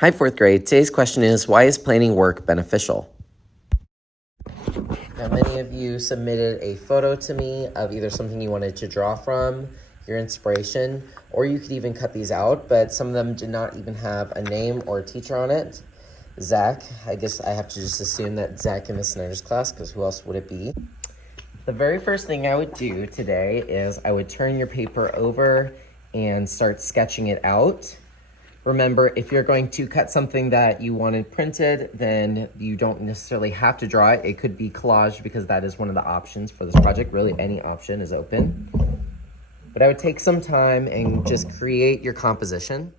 Hi, fourth grade. Today's question is, why is planning work beneficial? Now, many of you submitted a photo to me of either something you wanted to draw from, your inspiration, or you could even cut these out, but some of them did not even have a name or a teacher on it. Zach, I guess I have to just assume that Zach in Miss Snyder's class, because who else would it be? The very first thing I would do today is I would turn your paper over and start sketching it out. Remember, if you're going to cut something that you wanted printed, then you don't necessarily have to draw it. It could be collaged because that is one of the options for this project. Really, any option is open. But I would take some time and just create your composition.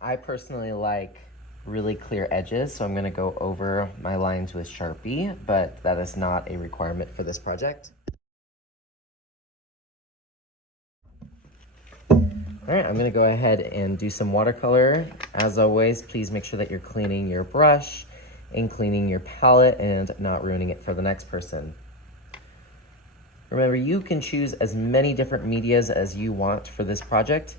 I personally like really clear edges, so I'm going to go over my lines with Sharpie, but that is not a requirement for this project. All right, I'm gonna go ahead and do some watercolor. As always, please make sure that you're cleaning your brush and cleaning your palette and not ruining it for the next person. Remember, you can choose as many different medias as you want for this project.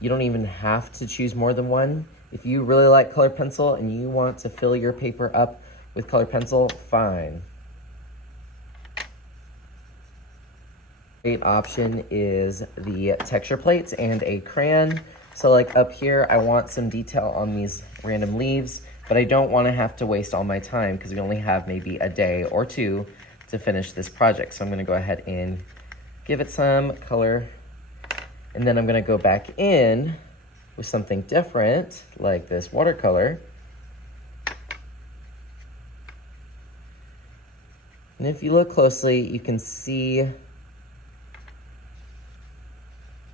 You don't even have to choose more than one. If you really like colored pencil and you want to fill your paper up with colored pencil, fine. Great option is the texture plates and a crayon. So like up here, I want some detail on these random leaves, but I don't want to have to waste all my time because we only have maybe a day or two to finish this project. So I'm going to go ahead and give it some color. And then I'm going to go back in with something different like this watercolor. And if you look closely, you can see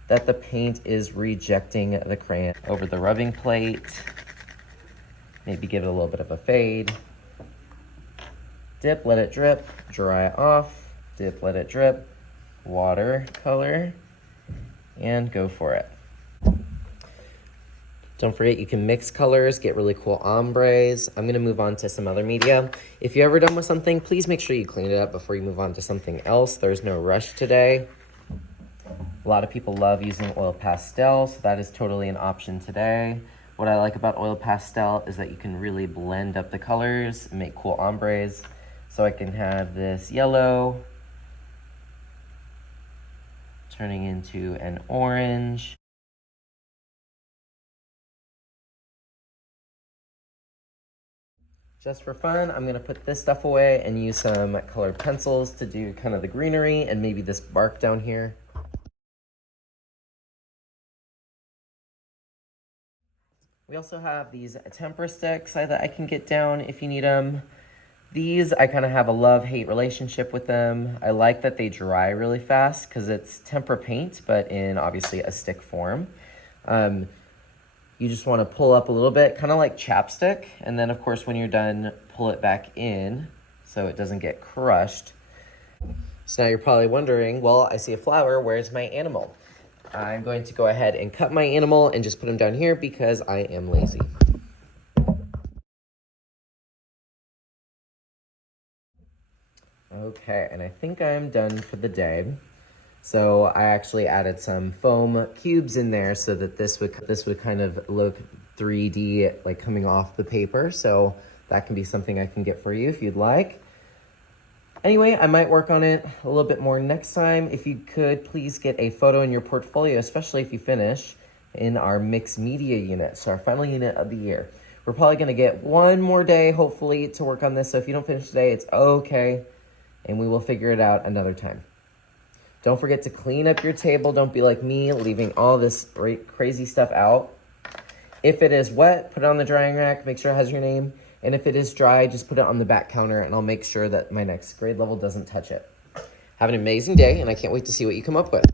that the paint is rejecting the crayon over the rubbing plate. Maybe give it a little bit of a fade. Dip, let it drip, dry off. Dip, let it drip, watercolor, and go for it. Don't forget you can mix colors, get really cool ombres. I'm gonna move on to some other media. If you're ever done with something, please make sure you clean it up before you move on to something else. There's no rush today. A lot of people love using oil pastel, so that is totally an option today. What I like about oil pastel is that you can really blend up the colors and make cool ombres. So I can have this yellow turning into an orange. Just for fun, I'm gonna put this stuff away and use some colored pencils to do kind of the greenery and maybe this bark down here. We also have these tempera sticks that I can get down if you need them. These, I kind of have a love-hate relationship with them. I like that they dry really fast because it's tempera paint, but in obviously a stick form. You just want to pull up a little bit, kind of like chapstick. And then, of course, when you're done, pull it back in so it doesn't get crushed. So now you're probably wondering, well, I see a flower, where's my animal? I'm going to go ahead and cut my animal and just put him down here because I am lazy. Okay, and I think I'm done for the day. So I actually added some foam cubes in there so that this would kind of look 3D, like coming off the paper. So that can be something I can get for you if you'd like. Anyway, I might work on it a little bit more next time. If you could, please get a photo in your portfolio, especially if you finish in our mixed media unit, so our final unit of the year. We're probably gonna get one more day, hopefully, to work on this. So if you don't finish today, it's okay, and we will figure it out another time. Don't forget to clean up your table. Don't be like me, leaving all this crazy stuff out. If it is wet, put it on the drying rack, make sure it has your name. And if it is dry, just put it on the back counter and I'll make sure that my next grade level doesn't touch it. Have an amazing day, and I can't wait to see what you come up with.